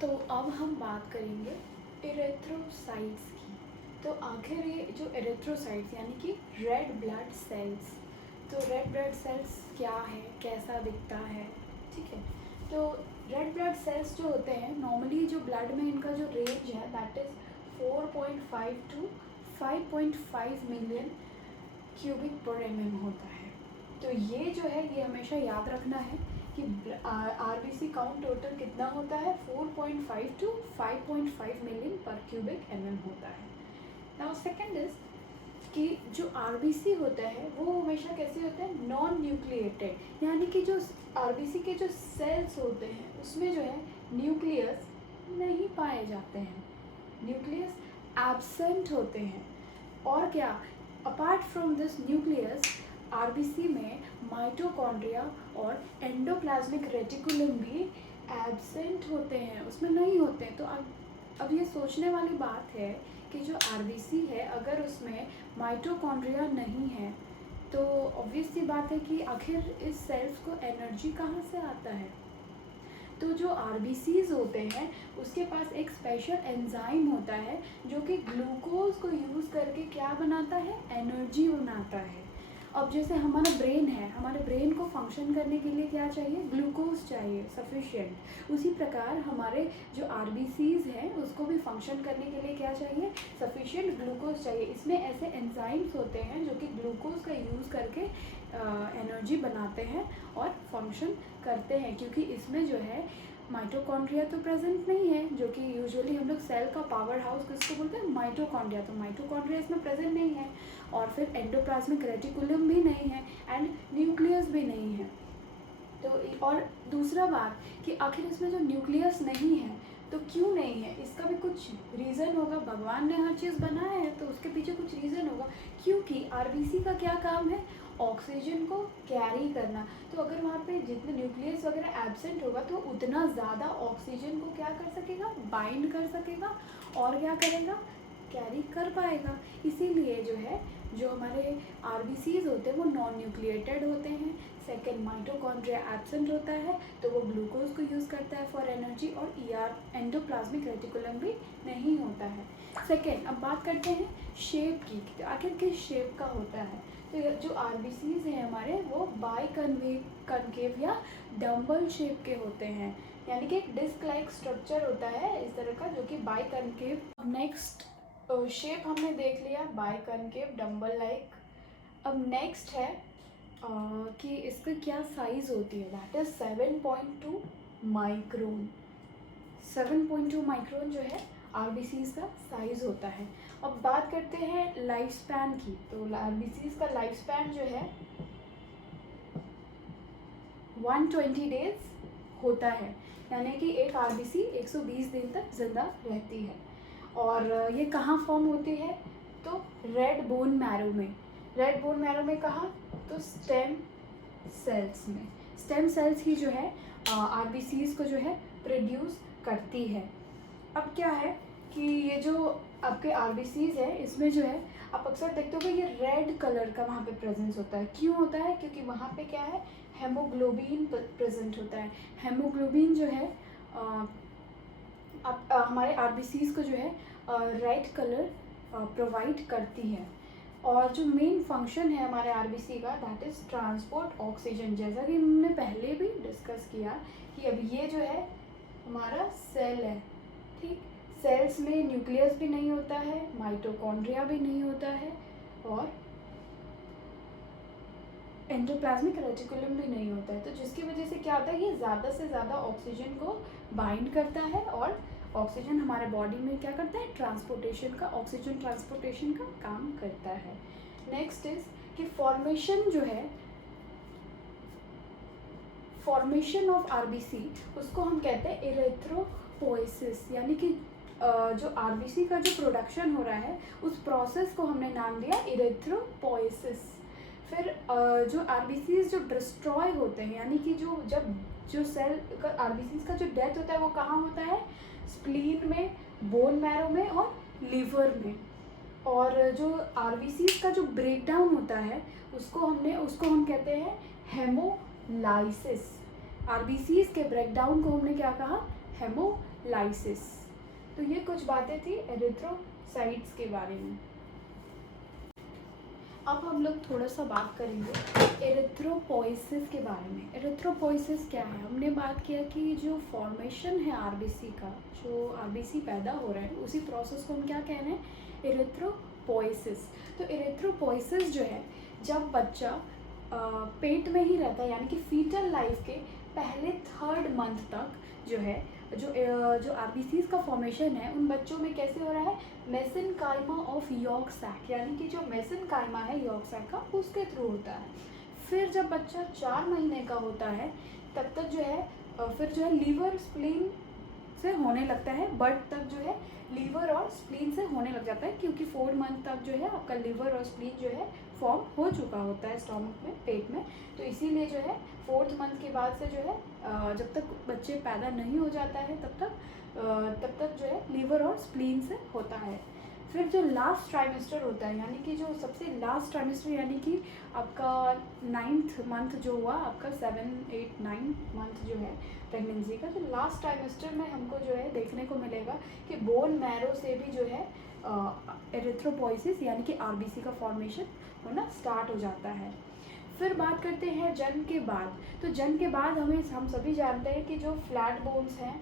तो अब हम बात करेंगे इरेथ्रोसाइट्स की। तो आखिर ये जो इरेथ्रोसाइट्स यानी कि रेड ब्लड सेल्स, तो रेड ब्लड सेल्स क्या है, कैसा दिखता है, ठीक है। तो रेड ब्लड सेल्स जो होते हैं नॉर्मली जो ब्लड में इनका जो रेंज है that is 4.5 to 5.5 million cubic per M होता है। तो ये जो है ये हमेशा याद रखना है कि आरबीसी काउंट टोटल कितना होता है, 4.5 टू 5.5 मिलियन पर क्यूबिक एम होता है। नाउ सेकेंड इज कि जो आरबीसी होता है वो हमेशा कैसे होता है, नॉन न्यूक्लिएटेड, यानी कि जो आरबीसी के जो सेल्स होते हैं उसमें जो है न्यूक्लियस नहीं पाए जाते हैं, न्यूक्लियस एब्सेंट होते हैं। और क्या, apart from this nucleus RBC में माइटोकॉन्ड्रिया और एंडोप्लाज्मिक रेटिकुलम भी एब्सेंट होते हैं, उसमें नहीं होते हैं। तो अब ये सोचने वाली बात है कि जो आरबीसी है अगर उसमें माइटोकॉन्ड्रिया नहीं है तो ऑब्वियस सी बात है कि आखिर इस सेल्स को एनर्जी कहाँ से आता है। तो जो आरबीसीज होते हैं उसके पास एक स्पेशल एंजाइम होता है जो कि ग्लूकोज को यूज़ करके क्या बनाता है, एनर्जी बनाता है। अब जैसे हमारा ब्रेन है, हमारे ब्रेन को फंक्शन करने के लिए क्या चाहिए, ग्लूकोज चाहिए सफिशिएंट। उसी प्रकार हमारे जो आरबीसीज हैं उसको भी फंक्शन करने के लिए क्या चाहिए, सफिशिएंट ग्लूकोज चाहिए। इसमें ऐसे एंजाइम्स होते हैं जो कि ग्लूकोज का यूज़ करके एनर्जी बनाते हैं और फंक्शन करते हैं, क्योंकि इसमें जो है माइटोकॉन्ड्रिया तो प्रेजेंट नहीं है, जो कि यूजुअली हम लोग सेल का पावर हाउस किसको बोलते हैं, माइटोकॉन्ड्रिया। तो माइटोकॉन्ड्रिया इसमें प्रेजेंट नहीं है, और फिर एंडोप्लाज्मिक रेटिकुलम भी नहीं है एंड न्यूक्लियस भी नहीं है। तो और दूसरा बात कि आखिर इसमें जो न्यूक्लियस नहीं है तो क्यों नहीं है, इसका भी कुछ रीज़न होगा। भगवान ने हर चीज़ बनाया है तो उसके पीछे कुछ रीज़न होगा, क्योंकि आरबीसी का क्या काम है, ऑक्सीजन को कैरी करना। तो अगर वहाँ पे जितने न्यूक्लियस वगैरह एब्सेंट होगा तो उतना ज़्यादा ऑक्सीजन को क्या कर सकेगा, बाइंड कर सकेगा और क्या करेगा, कैरी कर पाएगा। इसीलिए जो है जो हमारे आरबीसीज होते हैं वो नॉन न्यूक्लिएटेड होते हैं। सेकेंड, माइटोकॉन्ड्रिया एब्सेंट होता है तो वो ग्लूकोज को यूज़ करता है फॉर एनर्जी, और एंडोप्लाज्मिक रेटिकुलम भी नहीं होता है। सेकेंड, अब बात करते हैं शेप की, तो आखिर किस शेप का होता है। तो जो आरबीसीज हैं हमारे वो बाई कनकेव या डम्बल शेप के होते हैं, यानी कि एक डिस्क लाइक स्ट्रक्चर होता है इस तरह का जो कि बाई कनकेव। नेक्स्ट शेप हमने देख लिया बाई कनकेव डम्बल लाइक। अब नेक्स्ट है कि इसका क्या साइज़ होती है, दैट इज़ 7.2 माइक्रोन। 7.2 माइक्रोन जो है आरबीसीज का साइज़ होता है। अब बात करते हैं लाइफ स्पैन की, तो आरबीसीज का लाइफ स्पैन जो है 120 डेज होता है, यानी कि एक आरबीसी 120 दिन तक जिंदा रहती है। और ये कहाँ फॉर्म होती है, तो रेड बोन मैरो में। रेड बोन मैरो में कहाँ, तो स्टेम सेल्स में। स्टेम सेल्स ही जो है आरबीसीज को जो है प्रोड्यूस करती है। अब क्या है कि ये जो आपके आरबीसीज है इसमें जो है आप अक्सर देखते हो कि ये रेड कलर का वहाँ पे प्रेजेंस होता है। क्यों होता है, क्योंकि वहाँ पे क्या है, हेमोग्लोबिन प्रेजेंट होता है। हेमोग्लोबिन जो है हमारे आरबीसीज को जो है रेड कलर प्रोवाइड करती है। और जो मेन फंक्शन है हमारे आरबीसी का दैट इज़ ट्रांसपोर्ट ऑक्सीजन, जैसा कि हमने पहले भी डिस्कस किया कि अब ये जो है हमारा सेल है, ठीक। सेल्स में न्यूक्लियस भी नहीं होता है, माइटोकॉन्ड्रिया भी नहीं होता है, और एंडोप्लाज्मिक रेटिकुलम भी नहीं होता है। तो जिसकी वजह से क्या होता है, ये ज़्यादा से ज़्यादा ऑक्सीजन को बाइंड करता है और ऑक्सीजन हमारे बॉडी में क्या करता है, ट्रांसपोर्टेशन का, ऑक्सीजन ट्रांसपोर्टेशन का काम करता है। नेक्स्ट इज कि फॉर्मेशन जो है, फॉर्मेशन ऑफ आरबीसी उसको हम कहते हैं इरेथ्रोपोइसिस, यानी कि जो आरबीसी का जो प्रोडक्शन हो रहा है उस प्रोसेस को हमने नाम दिया इरेथ्रोपोइसिस। फिर जो आरबीसीज जो डिस्ट्रॉय होते हैं, यानी कि जो सेल का आरबीसीज का जो डेथ होता है वो कहाँ होता है, स्प्लीन में, बोन मैरो में और लीवर में। और जो आरबीसीज का जो ब्रेकडाउन होता है उसको हम कहते हैं हेमोलाइसिस। आरबीसीज के ब्रेकडाउन को हमने क्या कहा, हेमो लाइसिस। तो ये कुछ बातें थी एरिथ्रोसाइट्स के बारे में। अब हम लोग थोड़ा सा बात करेंगे एरिथ्रोपोइसिस के बारे में। एरिथ्रोपोइसिस क्या है? हमने बात किया कि जो फॉर्मेशन है आरबीसी का, जो आरबीसी पैदा हो रहा है, उसी प्रोसेस को हम क्या कह रहे हैं? एरिथ्रोपोइसिस। तो एरिथ्रोपोइसिस जो है, जब बच्चा पेट में ही रहता है, यानी कि फीटल लाइफ के पहले 3rd मंथ तक जो है, जो आरबीसीज का फॉर्मेशन है उन बच्चों में कैसे हो रहा है? मेसेनकाइमा ऑफ यॉर्क सैक, यानी कि जो मेसेनकाइमा है यॉर्क सैक का, उसके थ्रू होता है। फिर जब बच्चा 4 महीने का होता है तब तक जो है फिर जो है लीवर स्प्लीन से होने लगता है। बट तक जो है लीवर और स्प्लीन से होने लग जाता है, क्योंकि 4 मंथ तक जो है आपका लीवर और स्प्लीन जो है फॉर्म हो चुका होता है स्टोमक में, पेट में। तो इसीलिए जो है 4th मंथ के बाद से जो है जब तक बच्चे पैदा नहीं हो जाता है तब तक जो है लीवर और स्प्लीन से होता है। फिर जो लास्ट ट्राइमेस्टर होता है, यानी कि जो सबसे लास्ट ट्राइमेस्टर, यानी कि आपका 9th मंथ जो हुआ, आपका 7, 8, 9 मंथ जो है प्रेगनेंसी का, जो लास्ट ट्राइमेस्टर में हमको जो है देखने को मिलेगा कि बोन मैरो से भी जो है एरिथ्रोपोइसिस यानी कि आरबीसी का फॉर्मेशन होना स्टार्ट हो जाता है। फिर बात करते हैं जन्म के बाद। तो जन्म के बाद हम सभी जानते हैं कि जो फ्लैट बोन्स हैं,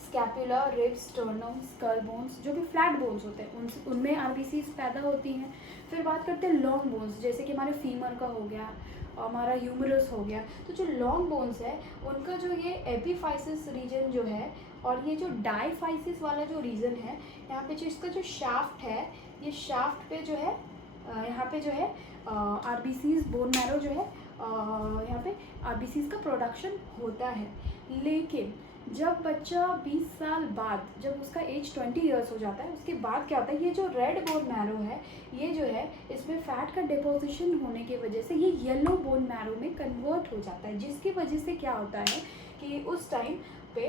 scapula, ribs, sternum, skull bones, जो कि फ्लैट बोन्स होते हैं, उनमें आरबीसीज पैदा होती हैं। फिर बात करते हैं लॉन्ग बोन्स, जैसे कि हमारे फीमर का हो गया, हमारा ह्यूमरस हो गया। तो जो लॉन्ग बोन्स है उनका जो ये एपीफाइसिस रीजन जो है, और ये जो डाईफाइसिस वाला जो रीजन है, यहाँ पे जो इसका जो शाफ्ट है, ये शाफ्ट पे जो है यहाँ पे जो है आरबीसीज, बोन मैरो जो है यहाँ पे आरबीसीज का प्रोडक्शन होता है। लेकिन जब बच्चा 20 साल बाद, जब उसका एज 20 ईयर्स हो जाता है, उसके बाद क्या होता है, ये जो रेड बोन मैरो है, ये जो है इसमें फैट का डिपोजिशन होने की वजह से ये येलो बोन मैरो में कन्वर्ट हो जाता है, जिसकी वजह से क्या होता है कि उस टाइम पे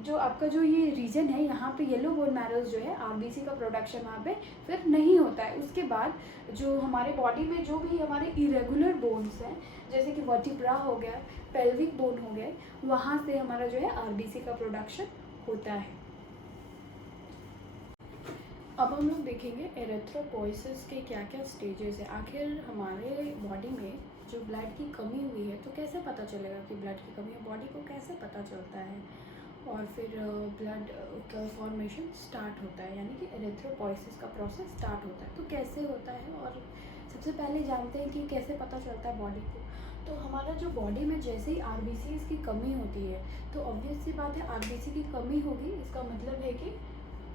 जो आपका जो ये रीजन है, यहाँ पे येलो बोन मैरोज जो है आरबीसी का प्रोडक्शन वहाँ पे फिर नहीं होता है। उसके बाद जो हमारे बॉडी में जो भी हमारे इरेगुलर बोन्स हैं, जैसे कि वर्टिब्रा हो गया, पेल्विक बोन हो गए, वहाँ से हमारा जो है आरबीसी का प्रोडक्शन होता है। अब हम लोग देखेंगे एरिथ्रोपोइसिस के क्या क्या स्टेजेस है। आखिर हमारे बॉडी में जो ब्लड की कमी हुई है तो कैसे पता चलेगा कि ब्लड की कमी है, बॉडी को कैसे पता चलता है, और फिर ब्लड का फॉर्मेशन स्टार्ट होता है, यानी कि एरिथ्रोपोइसिस का प्रोसेस स्टार्ट होता है। तो कैसे होता है, और सबसे पहले जानते हैं कि कैसे पता चलता है बॉडी को। तो हमारा जो बॉडी में जैसे ही आरबीसीज की कमी होती है, तो ऑब्वियस सी बात है आरबीसी की कमी होगी, इसका मतलब है कि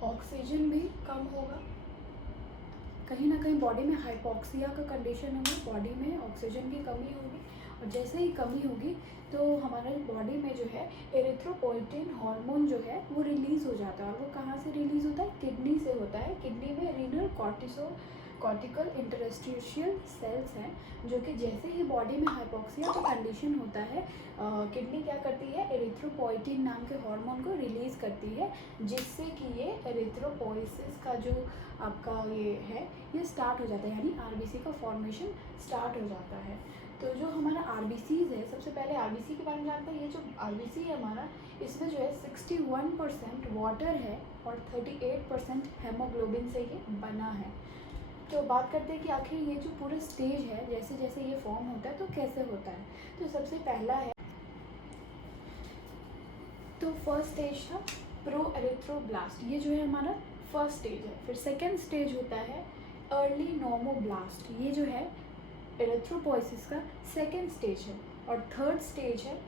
ऑक्सीजन भी कम होगा, कहीं ना कहीं बॉडी में हाइपोक्सिया का कंडीशन होगी, बॉडी में ऑक्सीजन की कमी होगी, और जैसे ही कमी होगी तो हमारे बॉडी में जो है एरिथ्रोपोइटिन हार्मोन जो है वो रिलीज़ हो जाता है। और वो कहाँ से रिलीज़ होता है? किडनी से होता है। किडनी में रीनल कॉर्टिकल इंटरस्टिशियल सेल्स हैं, जो कि जैसे ही बॉडी में हाइपोक्सिया का कंडीशन होता है, किडनी क्या करती है, एरिथ्रोपोइटिन नाम के हार्मोन को रिलीज़ करती है, जिससे कि ये एरिथ्रोपोइसिस का जो आपका ये है ये स्टार्ट हो जाता है, यानी आरबीसी का फॉर्मेशन स्टार्ट हो जाता है। तो जो हमारा आरबीसीज है, सबसे पहले आरबीसी के बारे में जानते हैं। ये जो आरबीसी है हमारा, इसमें जो है 61% वाटर है और 38% हेमोग्लोबिन से ये बना है। तो बात करते हैं कि आखिर ये जो पूरा स्टेज है, जैसे जैसे ये फॉर्म होता है तो कैसे होता है। तो सबसे पहला है, तो फर्स्ट स्टेज था प्रो एरिथ्रोब्लास्ट, ये जो है हमारा फर्स्ट स्टेज है। फिर सेकेंड स्टेज होता है अर्ली नॉर्मोब्लास्ट, ये जो है एरिथ्रोपोइसिस का सेकेंड स्टेज है। और थर्ड स्टेज है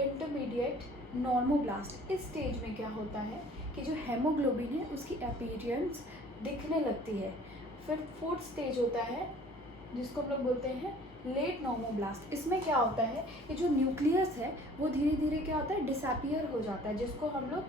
इंटरमीडिएट नॉर्मोब्लास्ट। इस स्टेज में क्या होता है कि जो हेमोग्लोबिन है उसकी अपीयरेंस दिखने लगती है। फिर फोर्थ स्टेज होता है जिसको हम लोग बोलते हैं लेट नॉर्मोब्लास्ट। इसमें क्या होता है कि जो न्यूक्लियस है वो धीरे धीरे क्या होता है, डिसअपियर हो जाता है, जिसको हम लोग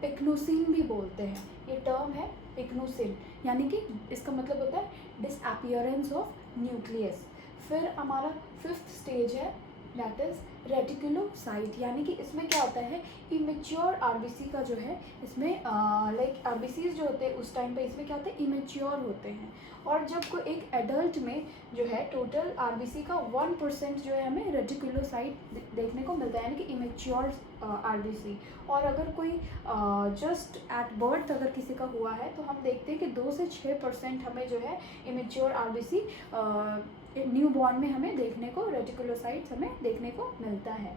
पिक्नोसिन भी बोलते हैं। ये टर्म है पिक्नोसिन, यानी कि इसका मतलब होता है डिसअपियरेंस ऑफ न्यूक्लियस। फिर हमारा फिफ्थ स्टेज है दैट इज़ रेटिकुलोसाइट, यानी कि इसमें क्या होता है, इमेच्योर आरबीसी का जो है इसमें लाइक आरबीसीज जो होते हैं उस टाइम पे इसमें क्या होता है, इमेच्योर होते हैं। और जब कोई एक एडल्ट में जो है टोटल आरबीसी का 1% जो है हमें रेटिकुलोसाइट देखने को मिलता है, यानी कि इमेच्योर आरबीसी। और अगर कोई जस्ट एट बर्थ अगर किसी का हुआ है तो हम देखते हैं कि 2 से 6% हमें जो है इमेच्योर आरबीसी न्यू बॉर्न में हमें देखने को, रेटिकुलोसाइट्स हमें देखने को मिलता है।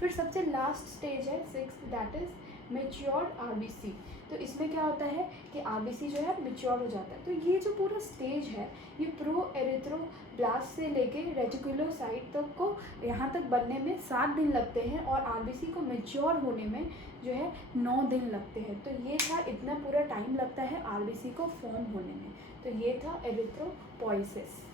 फिर सबसे लास्ट स्टेज है 6th, that is matured RBC. तो इसमें क्या होता है कि आरबीसी जो है मेच्योर हो जाता है। तो ये जो पूरा स्टेज है ये प्रो एरिथ्रोब्लास्ट से लेके रेटिकुलोसाइट तक को यहाँ तक बनने में 7 दिन लगते हैं और आरबीसी को मेच्योर होने में जो है 9 दिन लगते हैं। तो ये था, इतना पूरा टाइम लगता है आरबीसी को फॉर्म होने में। तो ये था एरिथ्रोपोइसिस।